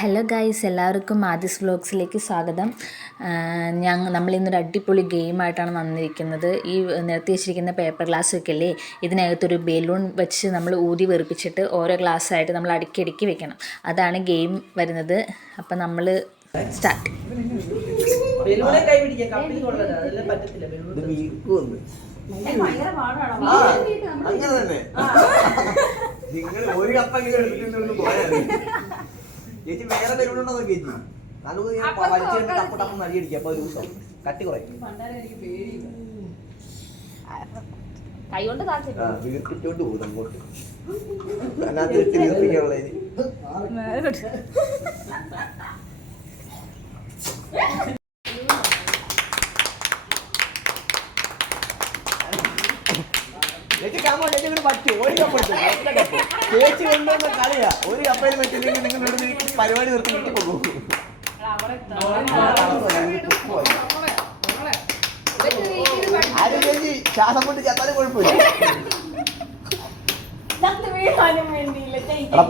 Hello guys, എല്ലാവർക്കും ആദിസ് വ്ലോഗ്സിലേക്ക് സ്വാഗതം. നമ്മളിന്നൊരു അടിപൊളി ഗെയിമായിട്ടാണ് വന്നിരിക്കുന്നത്. ഈ നിരത്തി വെച്ചിരിക്കുന്ന പേപ്പർ ഗ്ലാസ്സൊക്കെ അല്ലേ, ഇതിനകത്തൊരു ബലൂൺ വെച്ച് നമ്മൾ ഊതി വെറുപ്പിച്ചിട്ട് ഓരോ ഗ്ലാസ്സായിട്ട് നമ്മൾ അടുക്കി വെക്കണം. അതാണ് ഗെയിം വരുന്നത്. അപ്പം നമ്മൾ സ്റ്റാർട്ട്. ചേച്ചി വേറെ പരിപാടിയുണ്ടോ ചേച്ചി? വലിച്ചെടുത്ത് ടപ്പ് നടിയടിക്കുക. അപ്പൊ ഒരു ദിവസം കട്ടി കുറയും. വീർപ്പിച്ചോണ്ട് പോകും അങ്ങോട്ട്. അതിനകത്ത് ഇട്ട് വീർപ്പിക്കാനുള്ളത്. പറ്റും ഒരു കപ്പ് ചേച്ചി കൊണ്ടുവന്ന കളിയാ. ഒരു കപ്പയിൽ പറ്റില്ലെങ്കിൽ നിങ്ങൾ പരിപാടി നിർത്തി വീട്ടിൽ പോകും. ആരും ചേച്ചി ശ്വാസം കൊണ്ട് ചത്താലും കുഴപ്പമില്ല.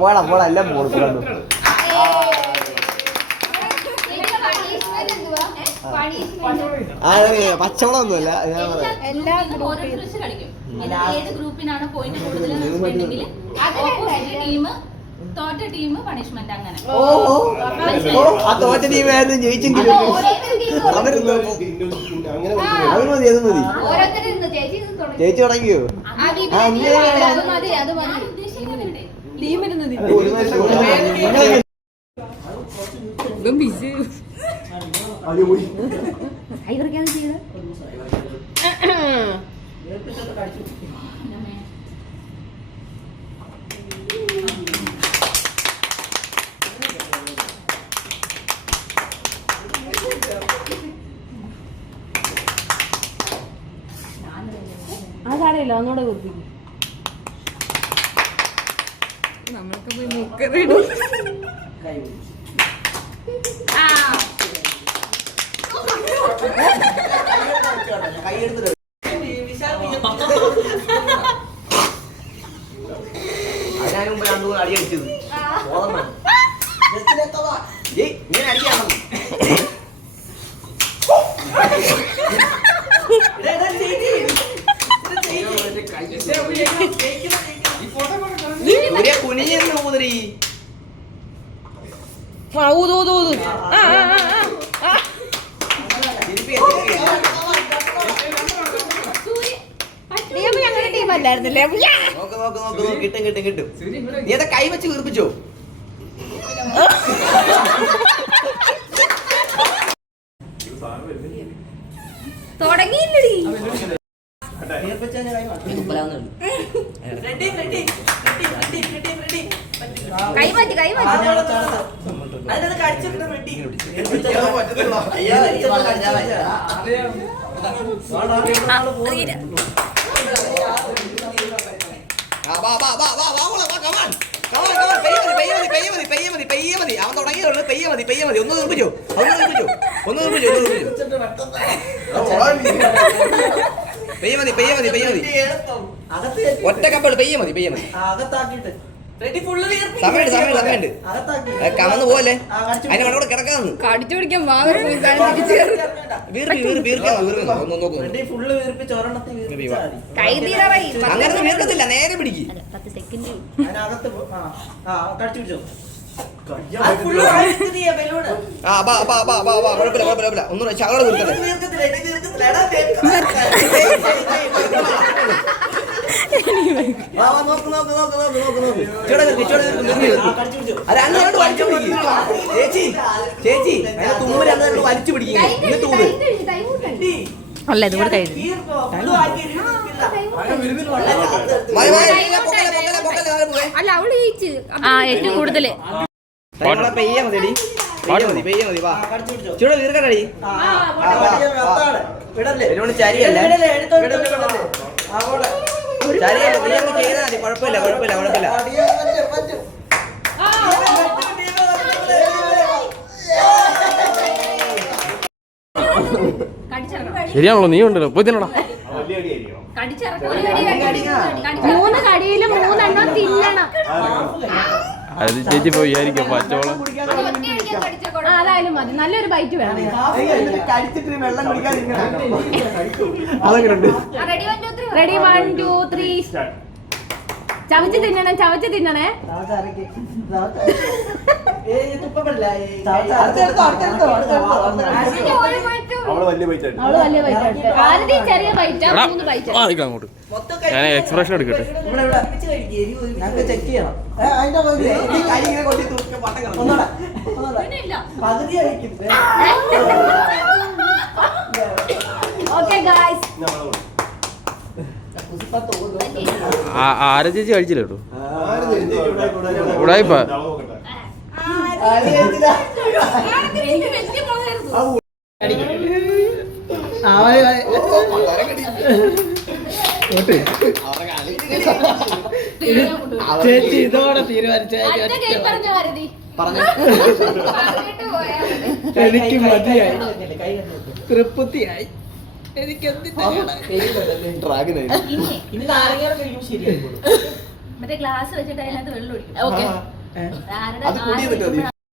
പോടാ എല്ലാം കൊടുക്കുന്നുണ്ട്. പച്ചവളം ഒന്നുമല്ല. ഏത് ഗ്രൂപ്പിനാണ് പോയിന്റ് കൂടുതൽ ടീം തോറ്റ ടീം പണിഷ്മെന്റ്. അങ്ങനെ ആ തോറ്റ ടീമായിരുന്നു ജയിച്ചെങ്കിലും അത് മതി. ചേച്ചി തുടങ്ങിയോ? അതാണല്ലോ ഒന്നുകൂടെ കുറിപ്പിക്കും. നമ്മൾക്ക് പോയി മുക്കറി അതിനു മുമ്പ് രണ്ടു മൂന്ന് അടിയടിച്ചത് ഇങ്ങനെ അടിയാണോ? കുനിഞ്ഞു മുതലി ടീമല്ലായിരുന്നില്ലേ? കിട്ടും. നീ അതാ കൈ വെച്ച് വീർപ്പിച്ചോ? തുടങ്ങിയില്ലടി. കൈമാറ്റി അവൻ തുടങ്ങിയതുള്ളൂ. പെയ്യ മതി. ഒന്ന് നിർമ്മിച്ചോ. പെയ്യ മതി. ഒറ്റ കപ്പുള്ളൂ. പെയ്യ മതി. സമയമുണ്ട്. കമന്ന് പോലെ അതിനെ കൂടെ കിടക്കാന്ന് കടിച്ചു പിടിക്കാൻ അങ്ങനെ വീർക്കത്തില്ല. നേരെ പിടിക്ക്. കുഴപ്പമില്ല. ഒന്നും ചകള ചേച്ചി തുമ്മൂര് വലിച്ചു പിടിക്കും. അല്ല ഇത് കൂടെ കഴിഞ്ഞു. അല്ല അവള് ജയിച്ച് ഏറ്റവും കൂടുതല്. പെയ്യ മതി. വാ ചൂടെ വീർക്കടി. ചരിയല്ല ചെയ്താൽ മതി. കുഴപ്പമില്ല. ശരിയാണല്ലോ, നീ ഉണ്ടല്ലോ പോയി തിന്നടാ. 3 കടിയിലും 3 തിന്നണം. അത് ചേച്ചി പോയി വിചാരിക്കാം പച്ചവളം. അതായാലും മതി, നല്ലൊരു ബൈറ്റ് വേണം. കഴിച്ചിട്ട് വെള്ളം കുടിക്കാൻ അതൊക്കെ ഉണ്ട്. റെഡി 1 2 3 ചവച്ച് തിന്നണേ, ചവച്ച് തിന്നണേ. അവള് വലിയ ബൈറ്റ് അവള് വലിയ ബൈറ്റ്, ആരതി ചെറിയ ബൈറ്റാ, 3 ബൈറ്റ്. അങ്ങോട്ട് ഞാൻ എക്സ്പ്രഷൻ എടുക്കട്ടെ. ചെക്ക് ചെയ്യണം. കൈ ഇങ്ങനെ കൊട്ടി തൂക്കി പട്ടം ഒന്നോടെ പകുതി കഴിക്കുന്നത്. ഓക്കേ ഗായ്സ്, ആര ചേച്ചി കഴിച്ചില്ല കേട്ടോ. ഉടായിപ്പാ ചേച്ചി ഇതോടെ തീരുമാനിച്ച എനിക്ക് മതിയായി, തൃപ്തിയായി. മറ്റേ ഗ്ലാസ് വെച്ചിട്ട് അതിനകത്ത് വെള്ളം ഒഴിക്കും. ഓക്കേ. ആരുടെ അത് കൂടി നിന്നിട്ട് മതി.